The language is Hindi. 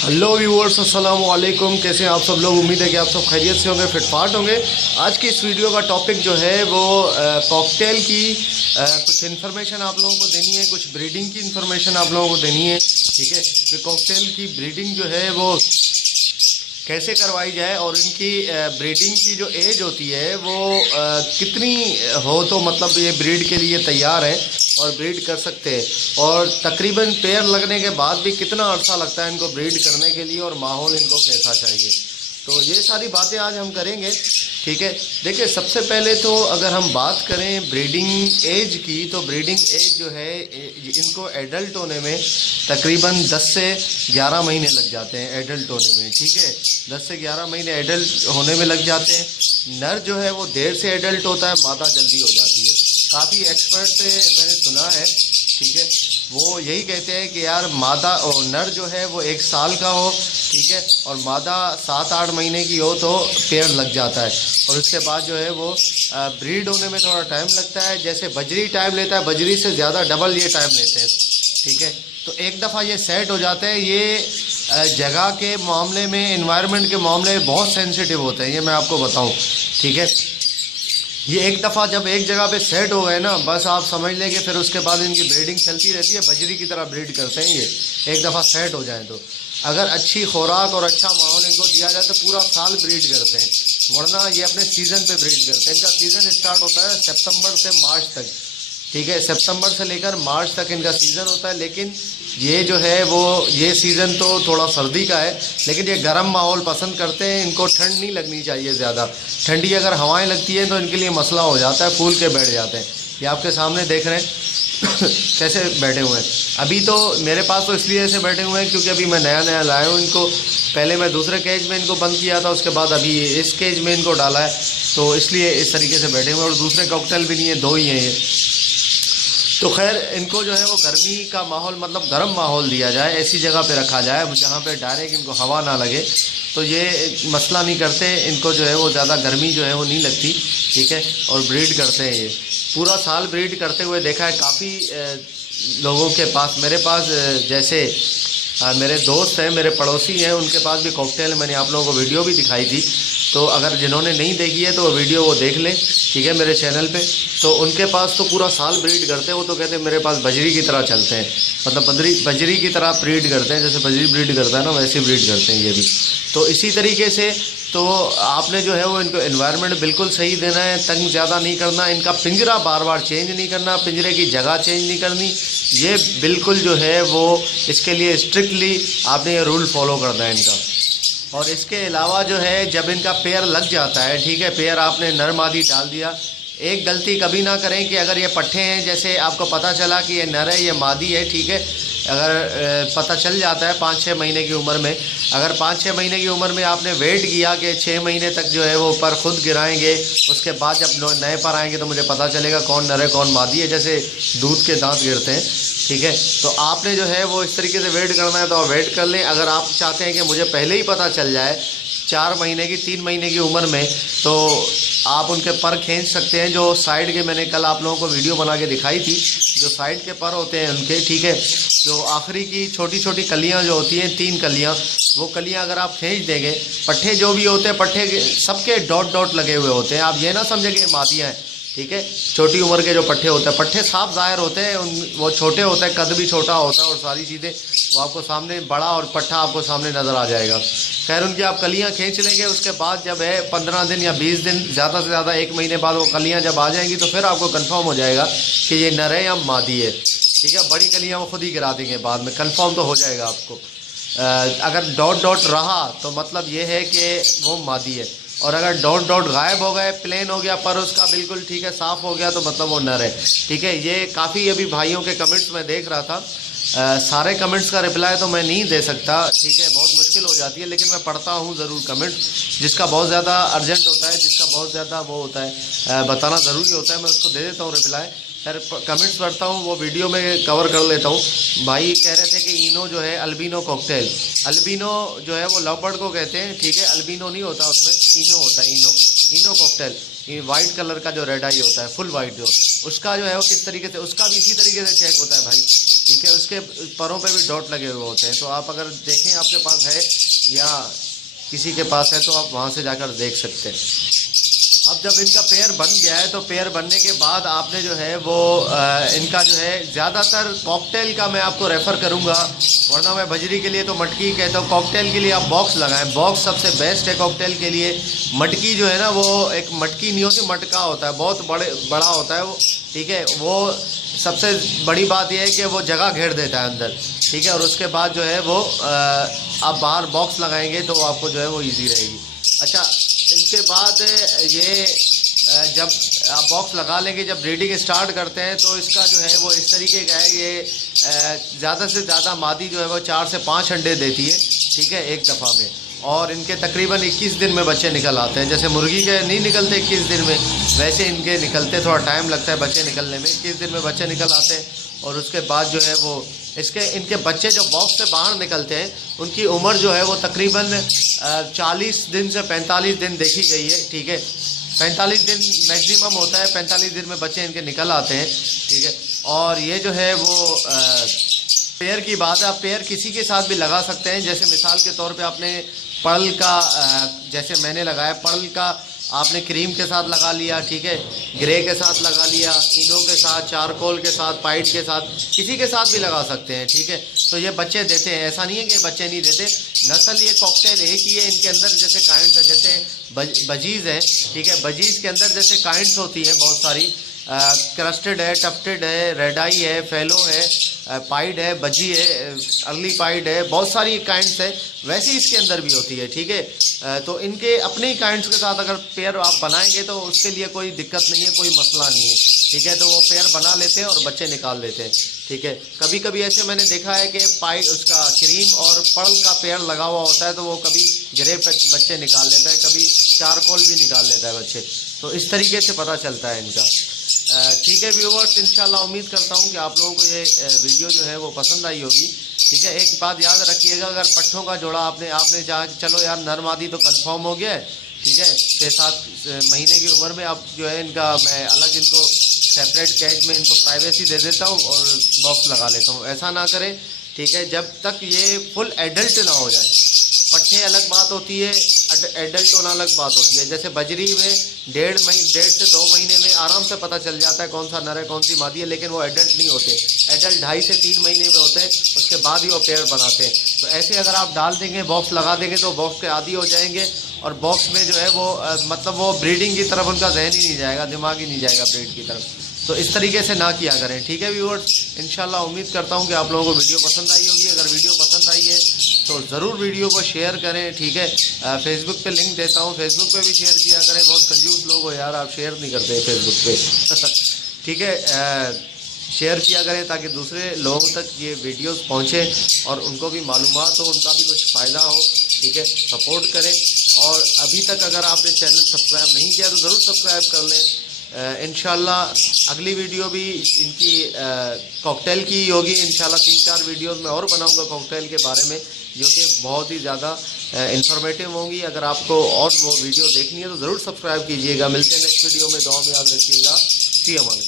हेलो व्यूअर्स, अस्सलाम वालेकुम। कैसे हैं आप सब लोग? उम्मीद है कि आप सब खैरियत से होंगे, फिटफाट होंगे। आज की इस वीडियो का टॉपिक जो है वो कॉकटेल की कुछ इन्फॉर्मेशन आप लोगों को देनी है, कुछ ब्रीडिंग की इन्फॉर्मेशन आप लोगों को देनी है। ठीक है, कि कॉकटेल की ब्रीडिंग जो है वो कैसे करवाई जाए और इनकी ब्रीडिंग की जो एज होती है वो कितनी हो तो मतलब ये ब्रीड के लिए तैयार है और ब्रीड कर सकते हैं, और तकरीबन पेयर लगने के बाद भी कितना अरसा लगता है इनको ब्रीड करने के लिए और माहौल इनको कैसा चाहिए। तो ये सारी बातें आज हम करेंगे। ठीक है, देखिए सबसे पहले तो अगर हम बात करें ब्रीडिंग एज की, तो ब्रीडिंग एज जो है इनको एडल्ट होने में तकरीबन 10 से 11 महीने लग जाते हैं एडल्ट होने में। ठीक है, 10 से 11 महीने एडल्ट होने में लग जाते हैं। नर जो है वो देर से एडल्ट होता है, मादा जल्दी हो जाती है। काफ़ी एक्सपर्ट से मैंने सुना है, ठीक है, वो यही कहते हैं कि यार मादा और नर जो है वो 1 साल का हो, ठीक है, और मादा 7-8 महीने की हो तो पेयर लग जाता है, और उसके बाद जो है वो ब्रीड होने में थोड़ा टाइम लगता है। जैसे बजरी टाइम लेता है, बजरी से ज़्यादा डबल ये टाइम लेते हैं। ठीक है, तो एक दफ़ा ये सेट हो जाते हैं। ये जगह के मामले में, इन्वायरमेंट के मामले में बहुत सेंसिटिव होते हैं, ये मैं आपको बताऊं। ठीक है, ये एक दफ़ा जब एक जगह पे सेट हो गए ना, बस आप समझ लेंगे फिर उसके बाद इनकी ब्रीडिंग चलती रहती है। बजरी की तरह ब्रीड करते हैं ये, एक दफ़ा सेट हो जाए तो। अगर अच्छी खुराक और अच्छा माहौल इनको दिया जाए तो पूरा साल ब्रीड करते हैं, वरना ये अपने सीज़न पे ब्रीड करते हैं। इनका सीज़न स्टार्ट होता है सितंबर से मार्च तक। ठीक है, सितंबर से लेकर मार्च तक इनका सीज़न होता है। लेकिन ये जो है वो ये सीज़न तो थोड़ा सर्दी का है, लेकिन ये गर्म माहौल पसंद करते हैं। इनको ठंड नहीं लगनी चाहिए ज़्यादा। ठंडी अगर हवाएं लगती हैं तो इनके लिए मसला हो जाता है, फूल के बैठ जाते हैं। ये आपके सामने देख रहे हैं कैसे बैठे हुए हैं। अभी तो मेरे पास तो इसलिए ऐसे बैठे हुए हैं क्योंकि अभी मैं नया नया लाया हूँ इनको। पहले मैं दूसरे केज में इनको बंद किया था, उसके बाद अभी इस केज में इनको डाला है, तो इसलिए इस तरीके से बैठे हुए हैं। और दूसरे कॉकटेल भी नहीं है, 2 ही हैं ये। तो खैर इनको जो है वो गर्मी का माहौल, मतलब गर्म माहौल दिया जाए, ऐसी जगह पे रखा जाए जहाँ पे डायरेक्ट इनको हवा ना लगे, तो ये मसला नहीं करते। इनको जो है वो ज़्यादा गर्मी जो है वो नहीं लगती। ठीक है, और ब्रीड करते हैं ये पूरा साल ब्रीड करते हुए देखा है काफ़ी लोगों के पास। मेरे पास जैसे मेरे दोस्त हैं, मेरे पड़ोसी हैं, उनके पास भी कॉकटेल, मैंने आप लोगों को वीडियो भी दिखाई थी। तो अगर जिन्होंने नहीं देखी है तो वो वीडियो वो देख लें, ठीक है, मेरे चैनल पे। तो उनके पास तो पूरा साल ब्रीड करते हैं। वो तो कहते हैं मेरे पास बजरी की तरह चलते हैं, मतलब बजरी की तरह ब्रीड करते हैं, जैसे बजरी ब्रीड करता है ना वैसे ब्रीड करते हैं ये भी। तो इसी तरीके से तो आपने जो है वो इनको एनवायरनमेंट बिल्कुल सही देना है, तंग ज़्यादा नहीं करना, इनका पिंजरा बार बार चेंज नहीं करना, पिंजरे की जगह चेंज नहीं करनी। ये बिल्कुल जो है वो इसके लिए स्ट्रिक्टली आपने ये रूल फॉलो करना है इनका। और इसके अलावा जो है जब इनका पेयर लग जाता है, ठीक है, पेयर आपने नर मादी डाल दिया, एक गलती कभी ना करें कि अगर ये पट्ठे हैं, जैसे आपको पता चला कि ये नर है ये मादी है, ठीक है, अगर पता चल जाता है 5-6 महीने की उम्र में, अगर 5-6 महीने की उम्र में आपने वेट किया कि 6 महीने तक जो है वो पर खुद गिराएंगे, उसके बाद जब नए पर आएंगे तो मुझे पता चलेगा कौन नर है कौन मादी है, जैसे दूध के दांत गिरते हैं। ठीक है, तो आपने जो है वो इस तरीके से वेट करना है तो आप वेट कर लें। अगर आप चाहते हैं कि मुझे पहले ही पता चल जाए 4 महीने की 3 महीने की उम्र में, तो आप उनके पर खींच सकते हैं। जो साइड के मैंने कल आप लोगों को वीडियो बना के दिखाई थी, जो साइड के पर होते हैं उनके, ठीक है, जो आखिरी की छोटी छोटी कलियां जो होती हैं 3 कलियां, वो कलियां अगर आप खींच देंगे, पट्ठे जो भी होते हैं, पट्ठे सबके डॉट डॉट लगे हुए होते हैं। आप ये ना समझे कि ये मादियाँ हैं, ठीक है, छोटी उम्र के जो पट्ठे होते हैं, पट्ठे साफ ज़ाहिर होते हैं, वो छोटे होते हैं, कद भी छोटा होता है और सारी चीज़ें वो आपको सामने बड़ा और पट्ठा आपको सामने नज़र आ जाएगा। खैर उनकी आप कलियां खींच लेंगे, उसके बाद जब है 15 दिन या 20 दिन, ज़्यादा से ज़्यादा 1 महीने बाद वो कलियां जब आ जाएंगी तो फिर आपको कंफर्म हो जाएगा कि ये नर है या मादी है। ठीक है, बड़ी कलियां वो खुद ही गिरा देंगे बाद में, कंफर्म तो हो जाएगा आपको। अगर डॉट डॉट रहा तो मतलब ये है कि वो मादी है, और अगर डॉट डॉट गायब हो गए, प्लेन हो गया पर उसका बिल्कुल, ठीक है, साफ़ हो गया, तो मतलब वो नर है। ठीक है, ये काफ़ी अभी भाइयों के कमेंट्स में देख रहा था। सारे कमेंट्स का रिप्लाई तो मैं नहीं दे सकता, ठीक है, बहुत मुश्किल हो जाती है, लेकिन मैं पढ़ता हूँ ज़रूर कमेंट। जिसका बहुत ज़्यादा अर्जेंट होता है, जिसका बहुत ज़्यादा वो होता है, बताना ज़रूरी होता है, मैं उसको दे देता हूँ रिप्लाई। खैर कमेंट्स पढ़ता हूँ, वो वीडियो में कवर कर लेता हूँ। भाई कह रहे थे कि इनो जो है अल्बिनो कॉकटेल, अल्बिनो जो है वो लव बर्ड को कहते हैं, ठीक है, अल्बिनो नहीं होता उसमें, इनो होता है, इनो। इनो कॉकटेल, ये वाइट कलर का जो रेड आई होता है, फुल वाइट जो, उसका जो है वो किस तरीके से, उसका भी इसी तरीके से चेक होता है भाई, ठीक है। उसके परों पे भी डॉट लगे हुए होते हैं, तो आप अगर देखें आपके पास है या किसी के पास है तो आप वहाँ से जाकर देख सकते हैं। अब जब इनका पेयर बन गया है तो पेयर बनने के बाद आपने जो है वो इनका जो है ज़्यादातर कॉकटेल का मैं आपको रेफ़र करूँगा, वरना मैं बजरी के लिए तो मटकी कहता हूँ। कॉकटेल के लिए आप बॉक्स लगाएं, बॉक्स सबसे बेस्ट है कॉकटेल के लिए। मटकी जो है ना वो एक मटकी नहीं होती, मटका होता है, बहुत बड़ा होता है वो, ठीक है। वो सबसे बड़ी बात यह है कि वो जगह घेर देता है अंदर, ठीक है। और उसके बाद जो है वो आप बाहर बॉक्स लगाएंगे तो आपको जो है वो ईजी रहेगी। अच्छा, इसके बाद ये जब आप बॉक्स लगा लेंगे, जब ब्रीडिंग स्टार्ट करते हैं तो इसका जो है वो इस तरीके का है, ये ज़्यादा से ज़्यादा मादी जो है वो 4 से 5 अंडे देती है, ठीक है, एक दफ़ा में। और इनके तकरीबन 21 दिन में बच्चे निकल आते हैं। जैसे मुर्गी के नहीं निकलते 21 दिन में, वैसे इनके निकलते, थोड़ा टाइम लगता है बच्चे निकलने में, 21 दिन में बच्चे निकल आते हैं। और उसके बाद जो है वो इनके बच्चे जो बॉक्स से बाहर निकलते हैं उनकी उम्र जो है वो तकरीबन 40 दिन से 45 दिन देखी गई है, ठीक है। 45 दिन मैक्सिमम होता है, 45 दिन में बच्चे इनके निकल आते हैं, ठीक है। और ये जो है वो पेयर की बात है, आप पेयर किसी के साथ भी लगा सकते हैं। जैसे मिसाल के तौर पे आपने पर्ल का जैसे मैंने लगाया, पर्ल का आपने क्रीम के साथ लगा लिया, ठीक है, ग्रे के साथ लगा लिया, इनो के साथ, चारकोल के साथ, पाइट के साथ, किसी के साथ भी लगा सकते हैं, ठीक है। तो ये बच्चे देते हैं, ऐसा नहीं है कि बच्चे नहीं देते। नस्ल ये कॉकटेल एक ही है, इनके अंदर जैसे काइंड्स है, जैसे बजीज़ है, ठीक है। बजीज़ के अंदर जैसे काइंड्स होती हैं बहुत सारी, क्रस्टेड है, टफ्टेड है, रेड आई है, फेलो है, पाइड है, बजी है, अर्ली पाइड है, बहुत सारी काइंड्स है, वैसे ही इसके अंदर भी होती है, ठीक है। तो इनके अपने ही काइंड्स के साथ अगर पेयर आप बनाएंगे तो उसके लिए कोई दिक्कत नहीं है, कोई मसला नहीं है, ठीक है। तो वो पेयर बना लेते हैं और बच्चे निकाल लेते हैं, ठीक है। कभी कभी ऐसे मैंने देखा है कि पाइड उसका क्रीम और पर्ल का पेयर लगा हुआ होता है तो वो कभी ग्रे बच्चे निकाल लेता है, कभी चारकोल भी निकाल लेता है बच्चे। तो इस तरीके से पता चलता है इनका, ठीक है। व्यूवर्स, इंशाल्लाह उम्मीद करता हूँ कि आप लोगों को ये वीडियो जो है वो पसंद आई होगी, ठीक है। एक बात याद रखिएगा, अगर पट्ठों का जोड़ा आपने चाहा कि चलो यार नर मादी तो कंफर्म हो गया है, ठीक है, 6-7 महीने की उम्र में अब जो है इनका मैं अलग इनको सेपरेट कैज में इनको प्राइवेसी दे देता हूँ और बॉक्स लगा लेता हूँ, ऐसा ना करें, ठीक है। जब तक ये फुल एडल्ट ना हो जाए, पट्ठे अलग बात होती है, एडल्ट होना अलग बात होती है। जैसे बजरी में 1.5 से 2 महीने में आराम से पता चल जाता है कौन सा नर है कौन सी मादी है, लेकिन वो एडल्ट नहीं होते। एडल्ट 2.5 से 3 महीने में होते हैं, उसके बाद ही वो पेयर बनाते हैं। तो ऐसे अगर आप डाल देंगे, बॉक्स लगा देंगे तो बॉक्स के आदी हो जाएंगे और बॉक्स में जो है वो मतलब वो ब्रीडिंग की तरफ उनका जहन ही नहीं जाएगा, दिमाग ही नहीं जाएगा ब्रीड की तरफ। तो इस तरीके से ना किया करें, ठीक है व्यूअर्स। इंशाल्लाह उम्मीद करता हूँ कि आप लोगों को वीडियो पसंद आई होगी। अगर वीडियो पसंद आई है तो ज़रूर वीडियो को शेयर करें, ठीक है। फेसबुक पे लिंक देता हूँ, फेसबुक पे भी शेयर किया करें। बहुत कंजूस लोग हो यार, आप शेयर नहीं करते फेसबुक पे ठीक है, शेयर किया करें ताकि दूसरे लोगों तक ये वीडियोस पहुँचे और उनको भी मालूमात हो, उनका भी कुछ फ़ायदा हो, ठीक है। सपोर्ट करें और अभी तक अगर आपने चैनल सब्सक्राइब नहीं किया तो ज़रूर सब्सक्राइब कर लें। इंशाल्लाह अगली वीडियो भी इनकी कॉकटेल की होगी। इंशाल्लाह 3-4 वीडियोस में और बनाऊंगा कॉकटेल के बारे में, जो कि बहुत ही ज़्यादा इंफॉर्मेटिव होंगी। अगर आपको और वो वीडियो देखनी है तो ज़रूर सब्सक्राइब कीजिएगा। मिलते हैं नेक्स्ट वीडियो में, दुआ में याद रखिएगा। फ़ी अमान।